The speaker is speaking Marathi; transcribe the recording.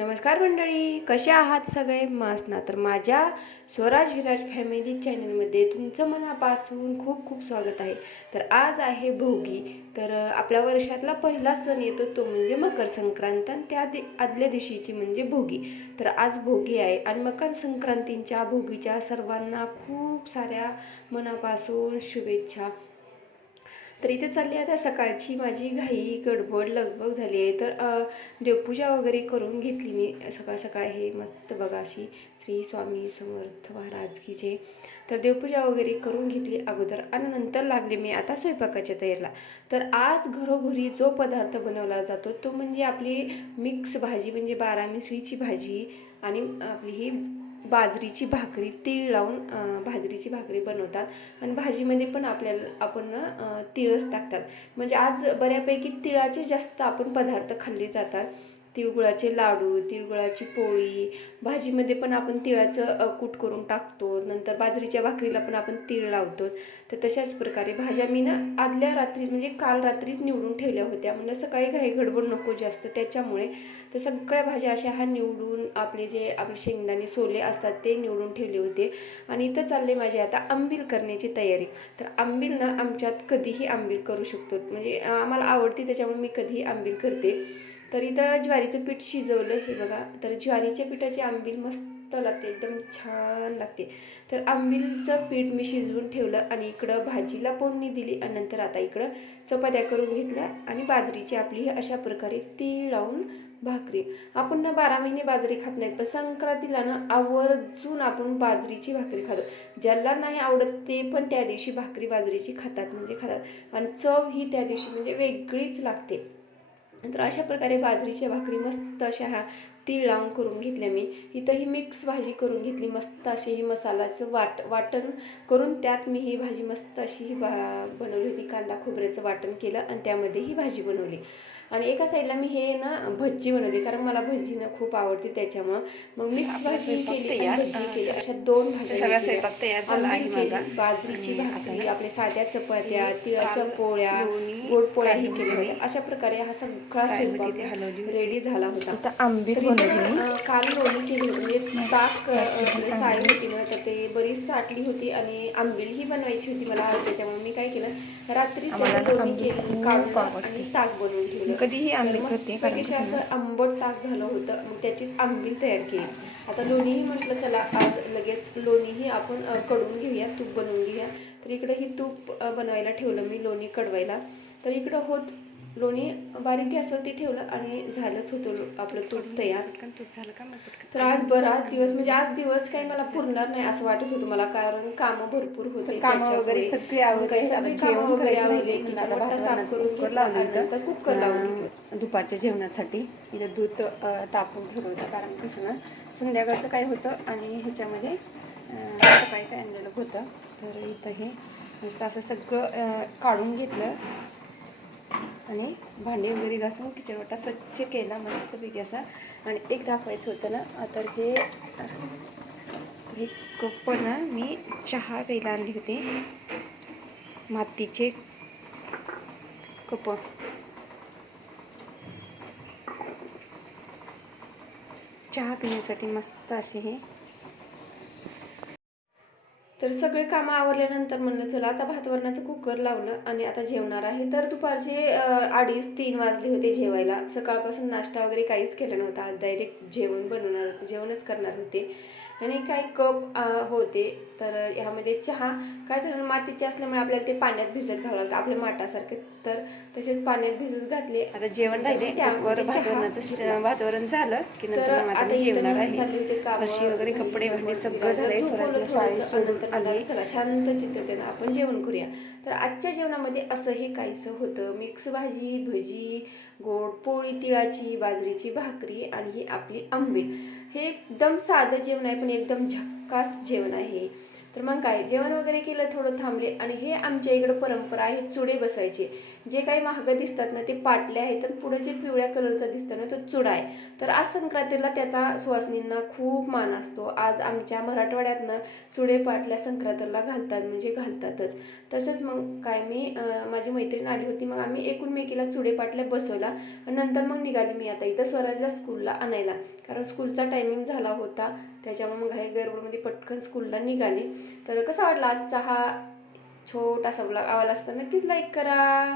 नमस्कार मंडळी, कशा आहात सगळे? मस्त ना. तर माझ्या स्वराज विराज फॅमिली चॅनलमध्ये तुमचं मनापासून खूप खूप स्वागत आहे. तर आज आहे भोगी. तर आपल्या वर्षातला पहिला सण येतो तो म्हणजे मकर संक्रांत आणि त्या आदल्या दिवशीची म्हणजे भोगी. तर आज भोगी आहे आणि मकर संक्रांतीच्या भोगीच्या सर्वांना खूप साऱ्या मनापासून शुभेच्छा. तर इथे चालली आता सकाळची माझी घाई गडबड लगबग झाली आहे. तर देवपूजा वगैरे करून घेतली मी सकाळ सकाळ. हे मस्त बघा अशी श्री स्वामी समर्थ महाराज की जय. तर देवपूजा वगैरे करून घेतली अगोदर आणि नंतर लागले मी आता स्वयंपाकाच्या तयारीला. तर आज घरोघरी जो पदार्थ बनवला जातो तो म्हणजे आपली मिक्स भाजी, म्हणजे 12 मिसळीची भाजी आणि आपली ही बाजरीची भाकरी, तीळ लावून बाजरीची भाकरी बनवतात. आणि भाजीमध्ये पण आपण तिळच टाकतात. म्हणजे आज बऱ्यापैकी तिळाचे जास्त आपण पदार्थ खाल्ले जातात. तिळगुळाचे लाडू, तिळगुळाची पोळी, भाजीमध्ये पण आपण तिळाचं कूट करून टाकतो. नंतर बाजरीच्या भाकरीला पण आपण तीळ लावतो. तर तशाच प्रकारे भाज्या मी ना आदल्या रात्री म्हणजे काल रात्रीच निवडून ठेवल्या होत्या. म्हणजे सकाळी घाई गडबड नको जास्त, त्याच्यामुळे तर सगळ्या भाज्या अशा निवडून आपले शेंगदाणे सोले असतात ते निवडून ठेवले होते. आणि इथं चालले माझी आता आंबील करण्याची तयारी. तर आंबील ना आमच्यात कधीही आंबील करू शकतो, म्हणजे आम्हाला आवडते त्याच्यामुळे मी कधीही आंबील करते. तर इथं ज्वारीचं पीठ शिजवलं हे बघा. तर ज्वारीच्या पिठाची आंबील मस्त लागते, एकदम छान लागते. तर आंबीलचं पीठ मी शिजवून ठेवलं आणि इकडं भाजीला फोडणी दिली आणि नंतर आता इकडं चपात्या करून घेतल्या आणि बाजरीची आपली अशा प्रकारे तीळ लावून भाकरी. आपण ना 12 महिने बाजरी खात नाहीत, पण संक्रांतीला ना आवर्जून आपण बाजरीची भाकरी खातो. ज्याला नाही आवडत ते पण त्या दिवशी भाकरी बाजरीची खातात, म्हणजे खातात. आणि चव ही त्या दिवशी म्हणजे वेगळीच लागते. तर अशा प्रकारे बाजरीच्या भाकरी मस्त अशा तीळ लावून करून घेतल्या मी. इथं ही मिक्स भाजी करून घेतली मस्त अशी. ही मसाल्याचं वाटण करून त्यात मी ही भाजी मस्त अशी बनवली होती. कांदा खोबऱ्याचं वाटण केलं आणि त्यामध्ये ही भाजी बनवली. आणि एका साईडला मी हे ना भज्जी बनवली, कारण मला भज्जी ना खूप आवडते त्याच्यामुळं. मग मिक्स भाजी केली आणि भज्जी केली, अशा 2 भाज्या सगळा स्वयंपाक तयार झाला आहे माझा. बाजरीची भाकरी, आपल्या साध्या चपात्या, तिळाच्या पोळ्या, गोड पोळ्याही केल्या होत्या. अशा प्रकारे हा सगळा स्वयंपाक रेडी झाला होता. आता आंबील बनवली. काल लोणी केली होती, म्हणजे ताक साय होती ना, तर ते बरीच साठली होती आणि आंबीलही बनवायची होती मला. त्याच्यामुळे मी काय केलं, रात्री लोणी केली काढून आणि ताक बनवून ठेवलं. कधीही आंबील करते, असं आंबट ताक झालं होतं, मग त्याचीच आंबील तयार केली. आता लोणीही म्हटलं चला आज लगेच लोणीही आपण कडवून घेऊया, तूप बनवून घेऊया. तर इकडं ही तूप बनवायला ठेवलं मी, लोणी कडवायला. तर इकडं होत लोणी बारीक गॅसवरती ठेवलं आणि झालंच होतं आपलं तूप तयार. तर आज बराच दिवस, म्हणजे आज दिवस काही मला पुरणार नाही असं वाटत होतं मला, कारण कामं भरपूर होते. कामं वगैरे सगळी आवडले, कामं वगैरे आवडले. किचन वट्टा साफ करून कुकर लावून दुपारच्या जेवणासाठी. इथं दूध तापून ठेवलं होतं, कारण कसं ना संध्याकाळचं काय होतं आणि ह्याच्यामध्ये सकाळी काय आणलेलं होतं. तर इथं हे असं सगळं काढून घेतलं आणि भांडी वगैरे घासून किचन वाटा स्वच्छ केला मस्तपैकी असा. आणि एक दाखवायचं होतं ना, तर हे कप ना मी चहा प्यायला आणले होते, मातीचे कप. चहा पिण्यासाठी मस्त असे हे. तर सगळे कामं आवरल्यानंतर म्हणलं चला आता भातवरणाचं कुकर लावलं आणि आता जेवणार आहे. तर दुपारचे 2:30-3 वाजले होते जेवायला. सकाळपासून नाश्ता वगैरे काहीच केलं नव्हतं. आज डायरेक्ट जेवणच करणार होते. आणि काही कप होते. तर ह्यामध्ये चहा काय झालं, मातीचे असल्यामुळे आपल्याला ते पाण्यात भिजत घालावं लागतं आपल्या माठासारखे. तर तसेच पाण्यात भिजत घातले. आता जेवण राहिले, त्यावर भातवरण झालं की नंतर आता जेवणार आहे. फरशी वगैरे कपडे भांडे सगळं झालंय. चला शांत चित्तेने आपण जेवण करूया. तर आजच्या जेवणामध्ये असं हे काहीसं होतं. मिक्स भाजी, भजी, गोड पोळी, तिळाची, बाजरीची भाकरी आणि ही आपली आंबील. हे एकदम साधं जेवण आहे, पण एकदम झक्कास जेवण आहे. तर मग काय जेवण वगैरे केलं, थोडं थांबले आणि हे आमच्या इकडं परंपरा आहे चुडे बसायचे. जे काही महाग दिसतात ना ते पाटले आहेत, तर पुढे जे पिवळ्या कलरचा दिसतो ना तो चुडा आहे. तर आज संक्रांतीला त्याचा सुवासिनींना खूप मान असतो. आज आमच्या मराठवाड्यातनं चुडे पाटल्या संक्रांतीला घालतात, म्हणजे घालतातच. तसंच मग काय मी माझी मैत्रीण आली होती, मग आम्ही एकूणमेकीला चुडे पाटल्या बसवला. नंतर मग निघाली मी आता इथं स्वराजला स्कूलला आणायला, कारण स्कूलचा टायमिंग झाला होता. त्याच्यामुळे मग गडबडमध्ये पटकन स्कूलला निघाली. तर कसा वाटला आजचा हा छोटासा ब्लॉग? आवडला असता नक्कीच लाईक करा.